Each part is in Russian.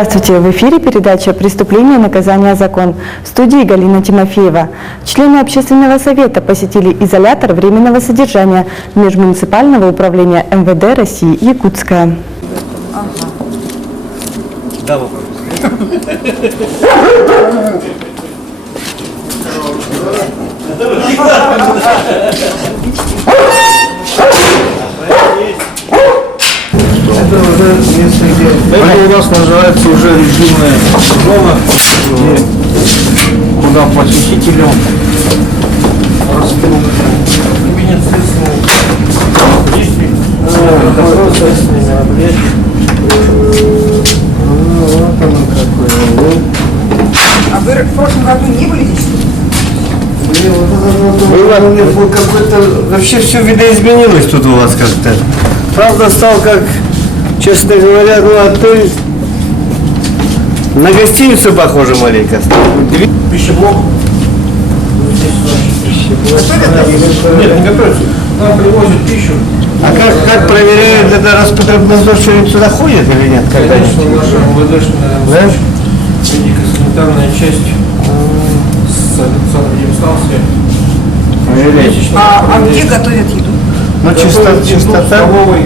Здравствуйте! В эфире передача «Преступление, наказание, закон». В студии Галина Тимофеева. Члены общественного совета посетили изолятор временного содержания Межмуниципального управления МВД России Якутская. Да, вопрос. Это у нас называется уже режимная зона, куда посетителям раскрыл кабинет следственных действий, следственными мероприятиями. Вот оно какое. А вы в прошлом году не были здесь? Было какое-то... Вообще все видоизменилось тут у вас как-то. Правда, стал как, честно говоря, ну а то на гостиницу похоже маленько. Пищеблок. Нет, не готовится. Нам привозят пищу. А как проверяют, это Роспотребнадзор что-нибудь сюда ходит или нет? Конечно, наша МВДшная медико-санитарная часть санэпидемстанции. А где готовят еду? Ну, чистота. Столовой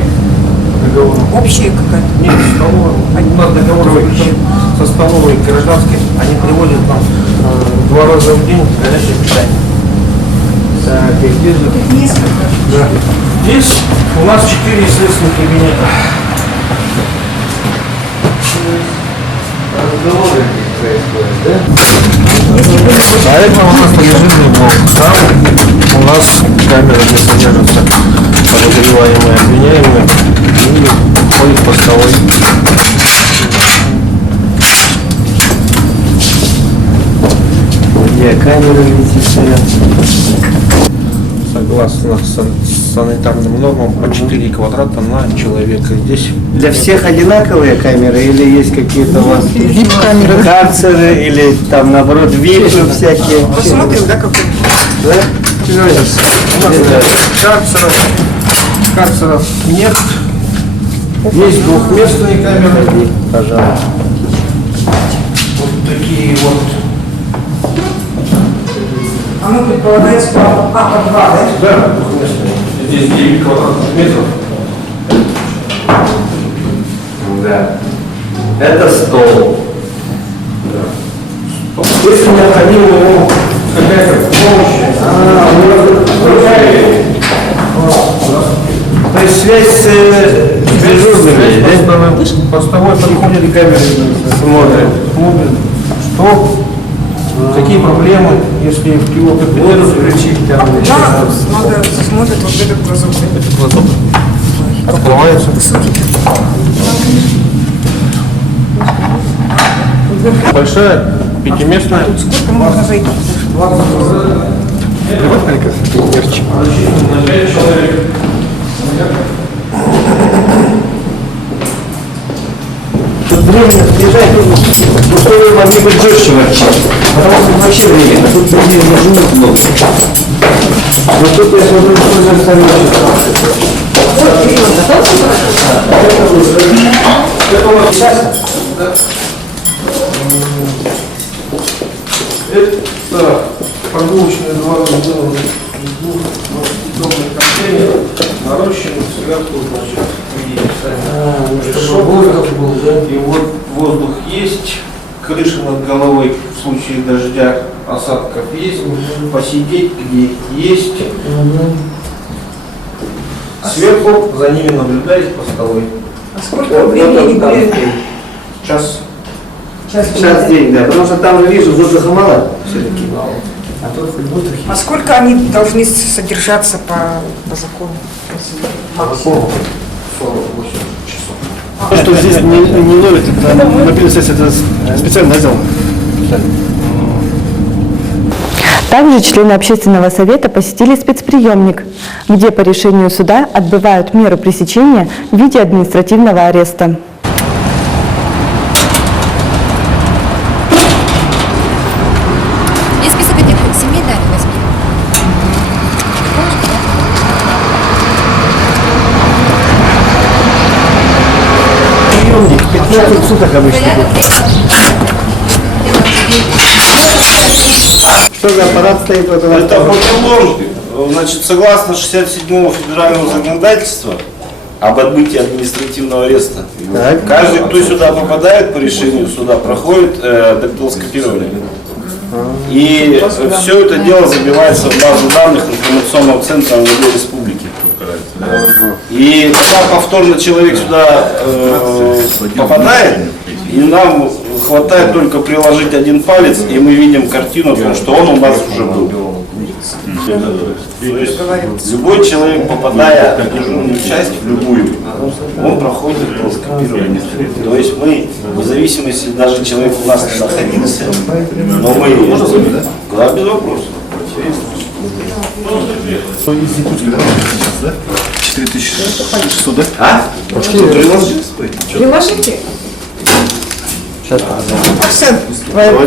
договор. Общая какая-то? Нет, столовой. У нас договор заключен со столовой гражданской. Они приводят нам 2 раза в день горячее питание. Так, и здесь же... Несколько. Да. Здесь у нас 4 следственных кабинета. Разговоры происходят, да? А это у нас режимный блок. Там у нас камера, где содержатся подозреваемые, обвиняемые и ходит постовой. Где камеры висят, стоят. Согласно санитарным нормам, по 4 квадрата на человека. Здесь Для всех одинаковые камеры или есть какие-то у вас Вип-камеры. карцеры или там наоборот випы всякие? Посмотрим, да, какой? Да? у нас карцеров нет. Есть двухместные камеры. Пожалуйста. Вот такие вот. А ну, предполагается, по 2, да? Да, двухместные. Здесь 9 квадратных метров. Да. Это стол. Если необходимо ему какая-то помощь, То есть связь с дежурными, да? постовой подходит к камере, смотрит, что, какие проблемы, если его кабинет включить, там, Да, надо смотреть вот этот глазок. открывается. Большая, пятиместная. Сколько можно зайти? На 5 человек. Тут временно приезжать нужно, ну что вы могли бы жестче вообще. Потому что вообще временно, тут людей не живут много. Но тут я смотрю, что за старые. Это прогулочные дворы сделаны из 2 бетонных контейнеров, нарощенных сверху, значит, чтобы воздух был, да? И вот воздух есть, крыша над головой в случае дождя, осадков есть, посидеть где есть. Сверху за ними наблюдает постовой. А сколько времени они гуляют? Час. Сейчас день, да, потому что там же вижу, воздуха мало все-таки. А тут хоть воздух А есть. сколько они должны содержаться по закону? По закону 48 часов. То, что здесь не ловит, это мобильная связь, это специально сделано. Также члены общественного совета посетили спецприемник, где по решению суда отбывают меру пресечения в виде административного ареста. И список этих семей, да, возьми. Приемник в суток обычно. Что за аппарат стоит вот у вас? Это фотолом. Значит, согласно 67-го федерального законодательства об отбытии административного ареста, Так. каждый, кто сюда попадает по решению суда, проходит дактилоскопирование. И все это дело забивается в базу данных информационного центра МВД Республики. И когда повторно человек сюда попадает, и нам хватает только приложить один палец, и мы видим картину, потому что он у нас уже был. То есть любой человек, попадая в дежурную часть, в любую, он проходит дактилоскопирование. То есть мы, вне зависимости, даже человек у нас не находился, но мы... Да, без вопросов. Из Якутска, да? Сейчас, да? 4600, да? А? Приложите. Сейчас. Арсен,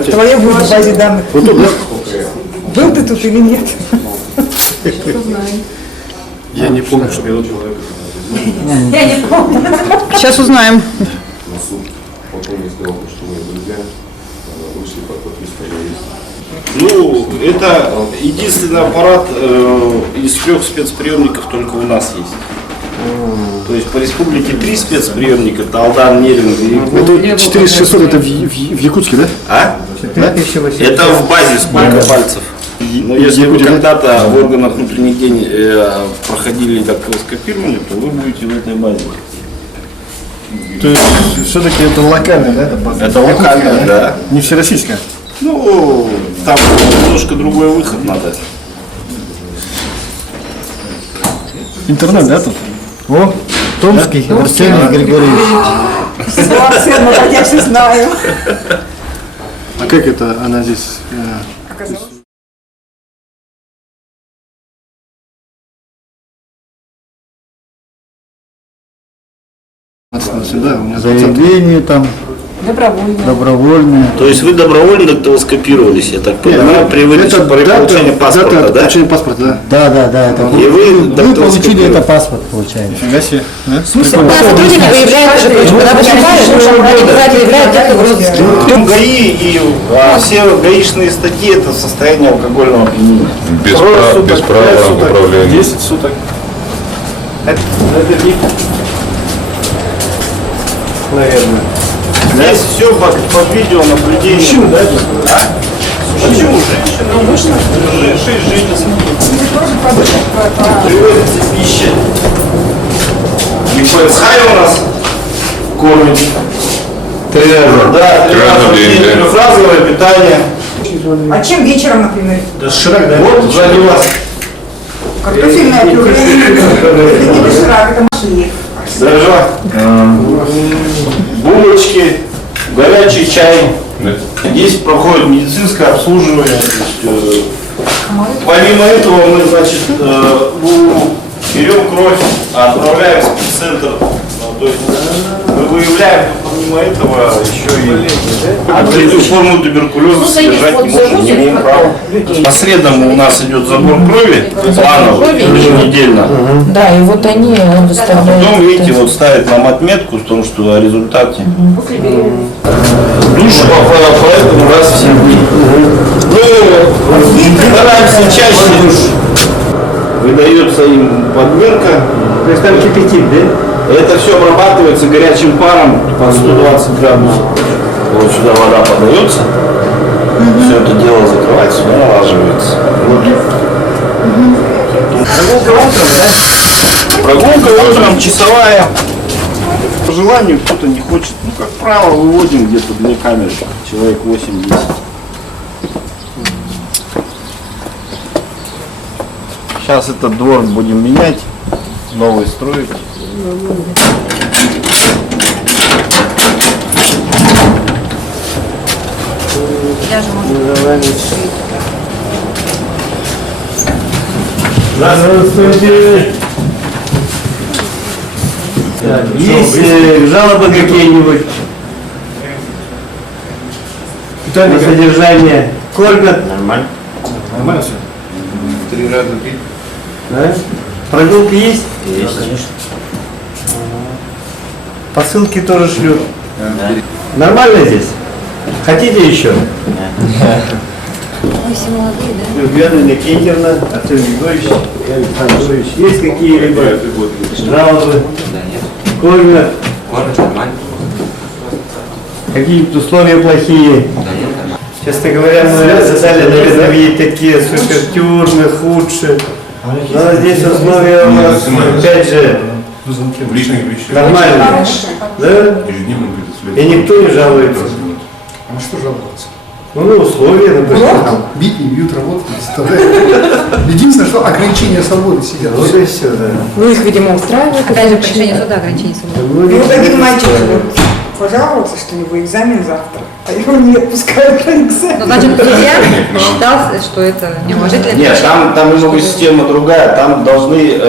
твое будет в базе данных. Вот тут, да? Был ты тут или нет? Я не помню, что я тут был. Я не помню. Сейчас узнаем. Ну, это единственный аппарат из 3 спецприемников только у нас есть. То есть по республике 3 спецприемника, Талдан, Неринг и Якут. Это 4600, это в Якутске, да? А? Это в базе сколько пальцев? Но если вы Якутия, да? когда-то в органах внутренних дел проходили дактилоскопирование, то вы будете в этой базе. То есть все-таки это локальная, да? Это база? Это локально, да. Не всероссийская? Ну, там немножко другой выход надо. Интернет, да, тут? О, Томский, Арсений Григорьевич. Все, Арсен, вот я все знаю. А как это она здесь? Оказалось. Да, у меня Заявление там добровольное. То есть вы добровольно дактилоскопировались, я так понимаю, при выдаче это при получении паспорта, да? Получение паспорта, да. Да. Это И вы получили это паспорт, получается. Нифига себе. Да? Сотрудник выявляет, когда поступаешь, выявляет где-то в розыске. Ну, ГАИ и все гаишные статьи это состояние алкогольного опьянения. Без права управления. 10 суток. Это наверное. Здесь все под видеонаблюдением. Мужчина, да? А? Почему женщина? 6 женщин. Привозится пища. И ПСХ у нас кормит. 3 раза. Да, 3 раза в день. Трехразовое питание. А чем вечером, например? Это Ширак, да? Вот сзади вас. Картофельное пюре. Это не доширак, это машлик. Дрожжа. Булочки, горячий чай. Здесь проходит медицинское обслуживание. То есть, помимо этого мы, значит, берем кровь, отправляем в спеццентр. То есть мы выявляем, помимо этого, еще и открытую форму туберкулеза содержать не можем, не имеем права. Посредом у нас идет забор крови, планово, еженедельно. Да, и вот они доставляют. Потом, видите, вот ставит нам отметку в том, что о результате. Душ поэтому раз в 7 дней. Ну, стараемся чаще. Выдается им подмерка. То есть там кипятит, да? Это все обрабатывается горячим паром под 120 градусов. Вот сюда вода подается. Все это дело закрывается, все налаживается. Вот. Прогулка утром, да? Прогулка утром часовая. По желанию кто-то не хочет. Ну, как правило, выводим где-то 2 камеры. Человек 8-10. Сейчас этот двор будем менять. Новый строить. Даже можно. Здравствуйте. Есть жалобы какие-нибудь? На содержание? Сколько? Нормально. Нормально все? 3 раза пить. Да? Прогулки есть? Есть, конечно. Посылки тоже шлют. Нормально здесь? Хотите еще? Вы все молодые, да? Любяна Никитина, Артем Григорьевич, Александр Григорьевич. Есть какие-либо жалобы? Кормят? Кормят нормально. Какие-то условия плохие? Честно говоря, мы ожидали, наверное, видеть такие супертюрмы, худшие. Но здесь условия у нас, опять же, В личных вещах. нормальные. Да? Ежедневно будет И никто не жалуется. А на что жаловаться? Ну, на условия, например. Бить не бьют, работать не заставляют. Единственное, что ограничения свободы сидят. Вот и все, да. Ну, их, видимо, устраивает. Опять же, по решению суда ограничений свободы. Ну, Вот один мальчик устраивает. вот пожаловался, что у него экзамен завтра, а его не отпускают на экзамен. Ну, значит, судья считал, что это неуважительно. Нет, там немного система другая. Там должны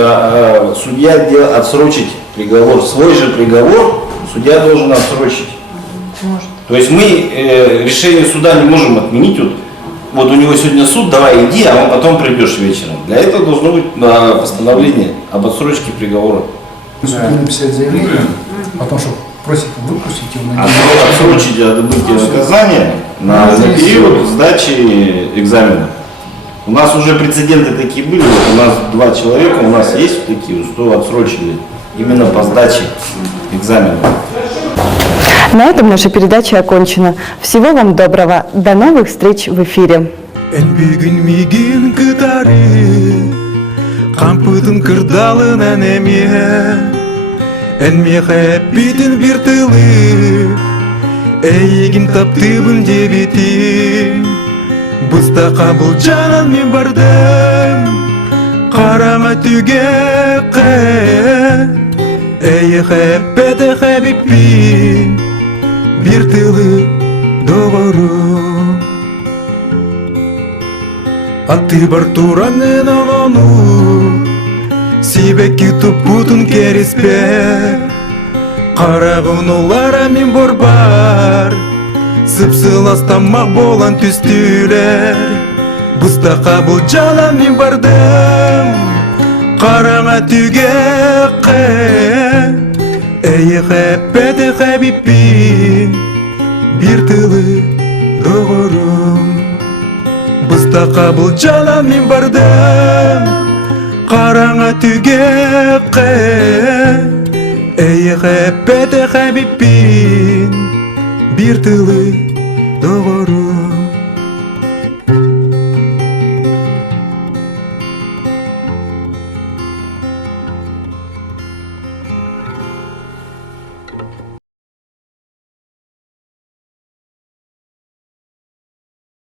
судья отсрочить приговор. Свой же приговор судья должен отсрочить. Может. То есть мы решение суда не можем отменить. Вот у него сегодня суд, давай иди, а он потом придешь вечером. Для этого должно быть постановление об отсрочке приговора. Суду написать заявление о том, что просит выпустить его на Отсрочить отбытие наказания на период сдачи экзамена. У нас уже прецеденты такие были. Вот у нас 2 человека, у нас есть такие, что отсрочили именно по сдаче экзамена. На этом наша передача окончена. Всего вам доброго. До новых встреч в эфире. Энбигин кытары, кампытын кырдалын әнеме, энмеха битин бир тылы, эйгин таптыбын дебити, быста кабыл жанан мен бардым, карама түге кэ, эйхэ пэте хэбиппин, бир тылы доғырым. Аты бар туранын оғану, сибекки тупутун кереспе, қарағын олара мен борбар, сыпсыластамақ болан түстілер, бұста қабыл жалан мен бардым, қараңа түге қэ, әйі қәппәді қәбіппін, бір тылы доғырым. Бұста қабыл жалан мен бардым, қараңа түге қэ, әйі қәппәді қәбіппін, бір тылы доғырым.